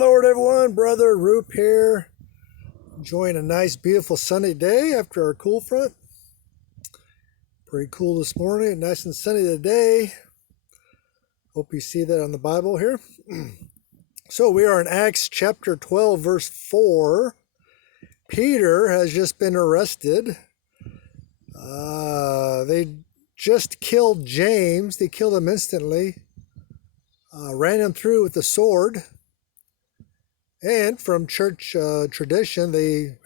Lord, everyone. Brother Roop here. Enjoying a nice, beautiful sunny day after our cool front. Pretty cool this morning. Nice and sunny today. Hope you see that on the Bible here. So we are in Acts chapter 12, verse 4. Peter has just been arrested. They just killed James. They killed him instantly. Ran him through with a sword. And from church tradition,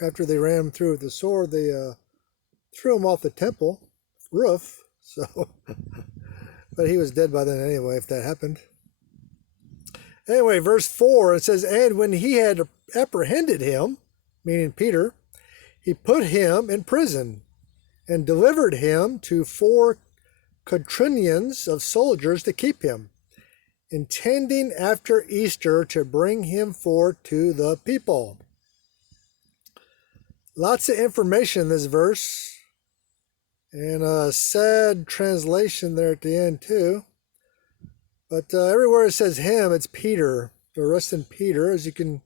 after they ran him through with the sword, they threw him off the temple roof. So, but he was dead by then anyway, if that happened. Anyway, verse 4, it says, "And when he had apprehended him," meaning Peter, "he put him in prison and delivered him to 4 quaternions of soldiers to keep him, intending after Easter to bring him forth to the people." Lots of information in this verse, and a sad translation there at the end too. But everywhere it says him, it's Peter. They're arresting Peter, as you can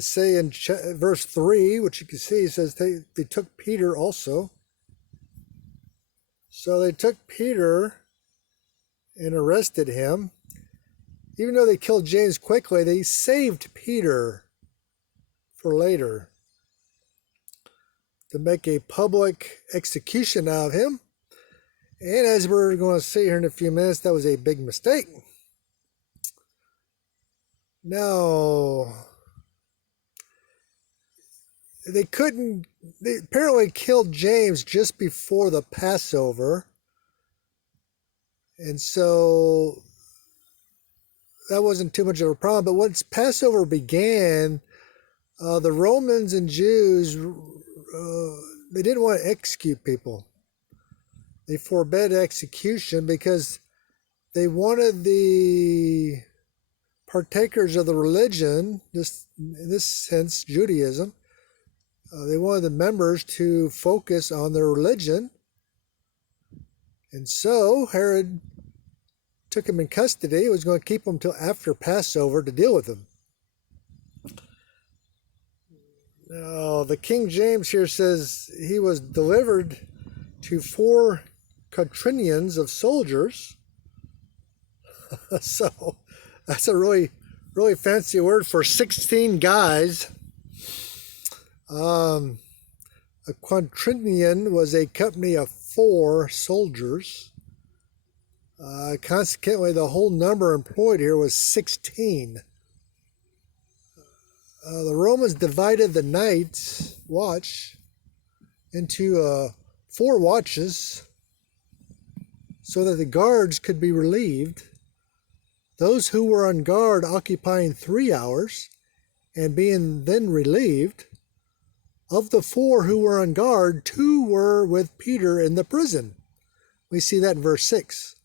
say in verse 3, which you can see, it says they took Peter also. So they took Peter and arrested him. Even though they killed James quickly, they saved Peter for later to make a public execution out of him. And as we're going to see here in a few minutes, that was a big mistake. Now, they apparently killed James just before the Passover. And so that wasn't too much of a problem. But once Passover began, the Romans and Jews, they didn't want to execute people. They forbade execution because they wanted the partakers of the religion, in this sense, Judaism, they wanted the members to focus on their religion. And so Herod took him in custody. He was going to keep him till after Passover to deal with him. Now, the King James here says he was delivered to 4 quaternions of soldiers. So that's a really, really fancy word for 16 guys. A quaternion was a company of 4 soldiers. Consequently, the whole number employed here was 16. The Romans divided the night's watch into 4 watches so that the guards could be relieved. Those who were on guard occupying 3 hours and being then relieved. Of the 4 who were on guard, 2 were with Peter in the prison. We see that in verse 6.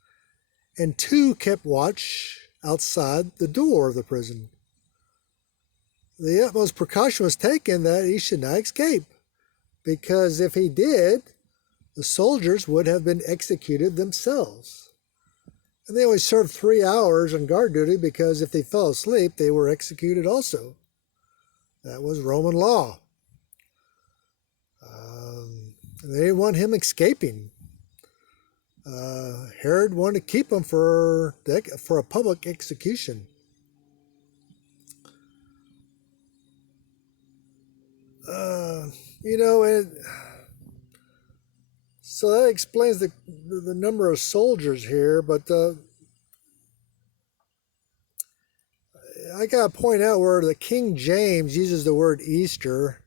And 2 kept watch outside the door of the prison. The utmost precaution was taken that he should not escape, because if he did, the soldiers would have been executed themselves. And they only served 3 hours on guard duty, because if they fell asleep, they were executed also. That was Roman law. They didn't want him escaping. Herod wanted to keep him for a public execution. So that explains the number of soldiers here, but I gotta point out where the King James uses the word Easter.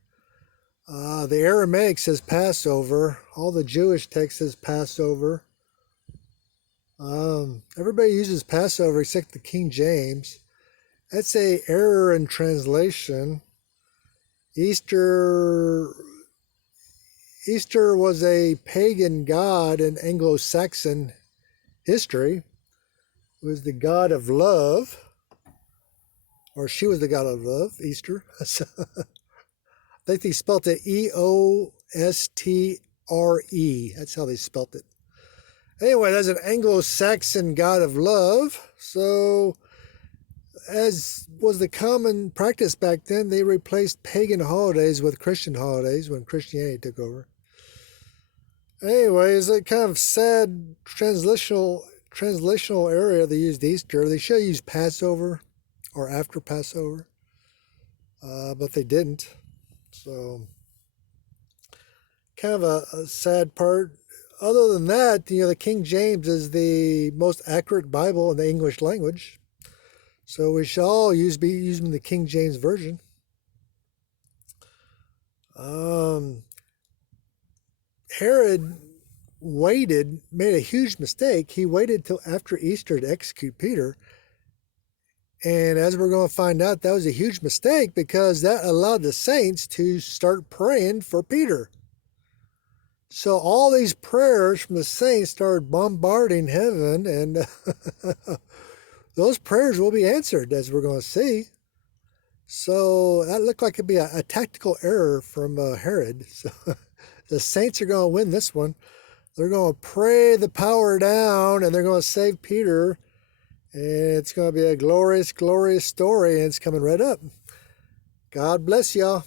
The Aramaic says Passover. All the Jewish text says Passover. Everybody uses Passover except the King James. That's an error in translation. Easter was a pagan god in Anglo-Saxon history. It was the god of love, or she was the god of love, Easter. I think they spelt it E-O-S-T-R-E. That's how they spelt it. Anyway, that's an Anglo-Saxon god of love. So as was the common practice back then, they replaced pagan holidays with Christian holidays when Christianity took over. Anyways, a kind of sad translational area they used Easter. They should have used Passover or after Passover, but they didn't. So, kind of a sad part. Other than that, the King James is the most accurate Bible in the English language. So we should all be using the King James Version. Herod made a huge mistake. He waited till after Easter to execute Peter. And as we're going to find out, that was a huge mistake because that allowed the saints to start praying for Peter. So all these prayers from the saints started bombarding heaven, and those prayers will be answered, as we're going to see. So that looked like it'd be a tactical error from Herod. So the saints are going to win this one. They're going to pray the power down, and they're going to save Peter. And it's going to be a glorious, glorious story, and it's coming right up. God bless y'all.